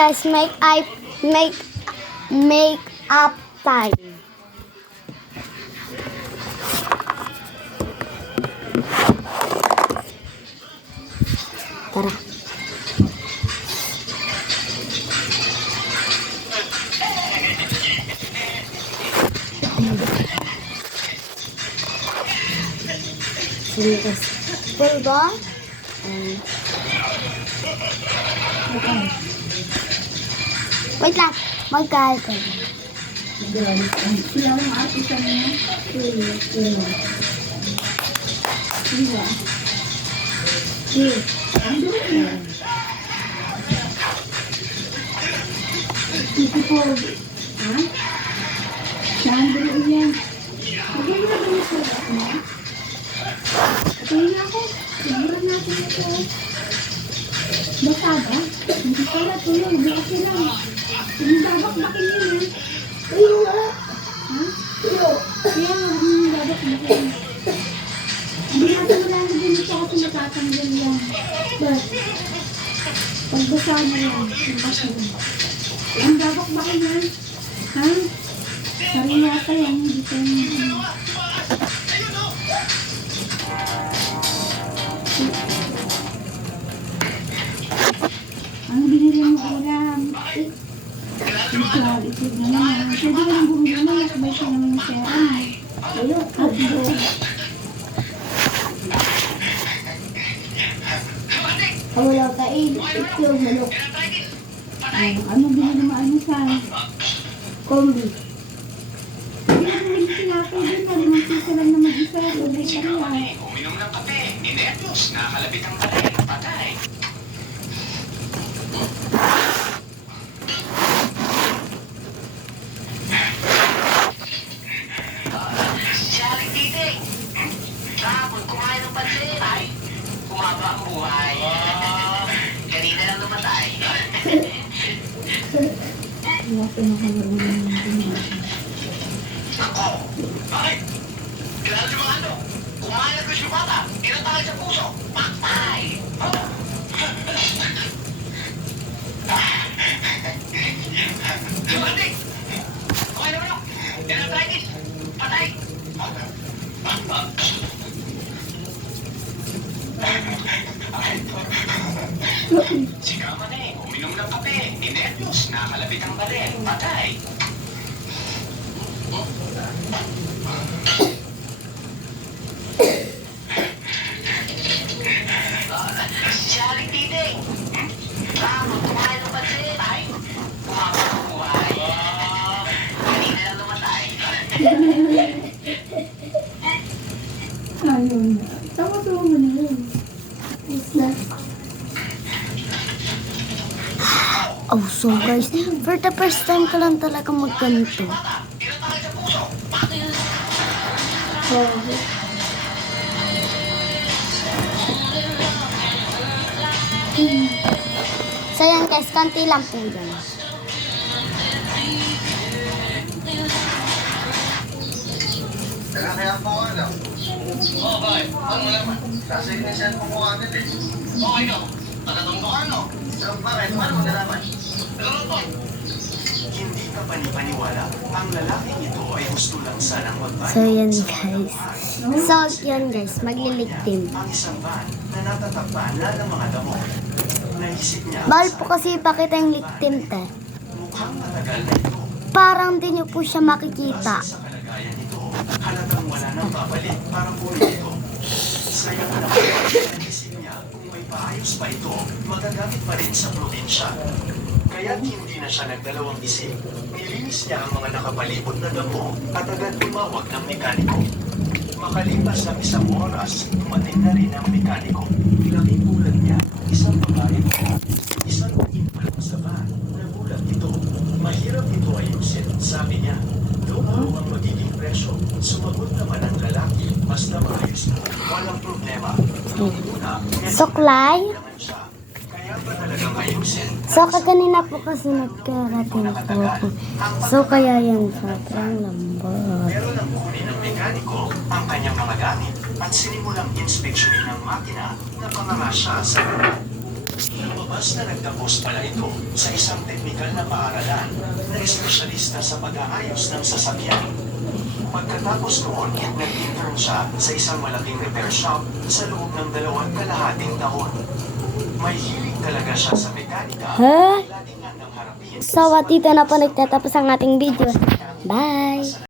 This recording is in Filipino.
guys, make up time. Tara. Sige guys. Full ba? Wait lang. Magkalto. Basta ba? Hindi pala tuloy. Hindi kasi lang. Hindi babak-bakin yun eh. Tuyo nga. Ha? Tuyo. Kaya nga hindi babak-bakin. Hindi natin wala na din ito kasi matatanggal yan. But, pagbasa mo yan. Ang babak-bakin yan. Ha? Sariyata yan. Hindi ko yan. Ang binili mo ulam. Isip na naman. Pwede ka lang bumili naman. Nakabay siya naman yung pera. Ayun. Wala ka ito yung manok. Ano binili mo almusal? Kombi. Hindi na bumili sila. Pwede na. Limang piso lang na mag-isa. Pwede ka rin. Uminom ng kape, inervyos, nakakalabit ang kape, patay. Charity Day! Kahapon kumain ng pansin, ay kumaba ang buhay. Kanina lang namatay. Wala ko nakalaro naman. Ako! Bakit? Kilala niyo mga ano? Kumain ng gusto bata, inatangay sa puso, patay! Lumandig! Okay naman yun! Arthritis! Patay! Si Kaman eh, uminom ng kape, inervyos, nakakalabit ang baril, patay! Charity Day! Kahapon kumain ng pansin, ay kumaba ang buhay. Kanina lang namatay. Ayun. Tama-tama mo na yun. Oh, so guys, for the first time ko lang talaga magganito. Inatangay sa puso, patay! So yan guys, konti lang po yan. Kaya po ano? Oo, bakit? Ano naman? Kasi inisyan ko mukha nila eh. Okay ka. Tagatong ka ano? Bakit? Paano mo nalaman? Nalulupot. Hindi ka panipaniwala. Ang lalaking ito ay gusto lang sanang magbago. So yan guys. So yan guys, magliligtim. Ang isang van na natatakpan na ng mga damo. Naisip niya. Bawal po kasi ipakita yung ligtim te. Mukhang matagal na ito. Parang di nyo po siya makikita. Sa kalagayan nito, halatang wala nang babalik para po ito. Sayang na naisip niya kung may paayos pa ito, magagamit pa rin sa probinsya. Kaya hindi na siya nagdalawang isip. Nilinis niya ang mga nakapalibot na damo at agad tumawag ng mekaniko. Makalipas ng isang oras, dumating na rin ang mekaniko. Laking ulan niya, isang babae ko. Isang impal sa van, nagulat ito. Mahirap ito ayusin, sabi niya. Doon ang magiging presyo. Sumagot naman ang lalaki, basta maayos na. Walang problema. Una, Suklay. naman siya. Kaya ba talagang ayusin? So kaganina po kasi nagkarating po ako. So kaya yan sobrang lambot. Pero nang kunin ng mekaniko ang kanyang mga gamit at sinimulang inspeksyonin ng makina na pangarasya sa Lumabas na nagtapos pala ito sa isang teknikal na paaralan na espesyalista sa pag-aayos ng sasakyan. Pagkatapos noon, nag-intern siya sa isang malaking repair shop sa loob ng 2.5 taon. May hilig talaga siya sa mekanika. Ha? Laging handang harapin So, dito na po nagtatapos ang ating video. Bye!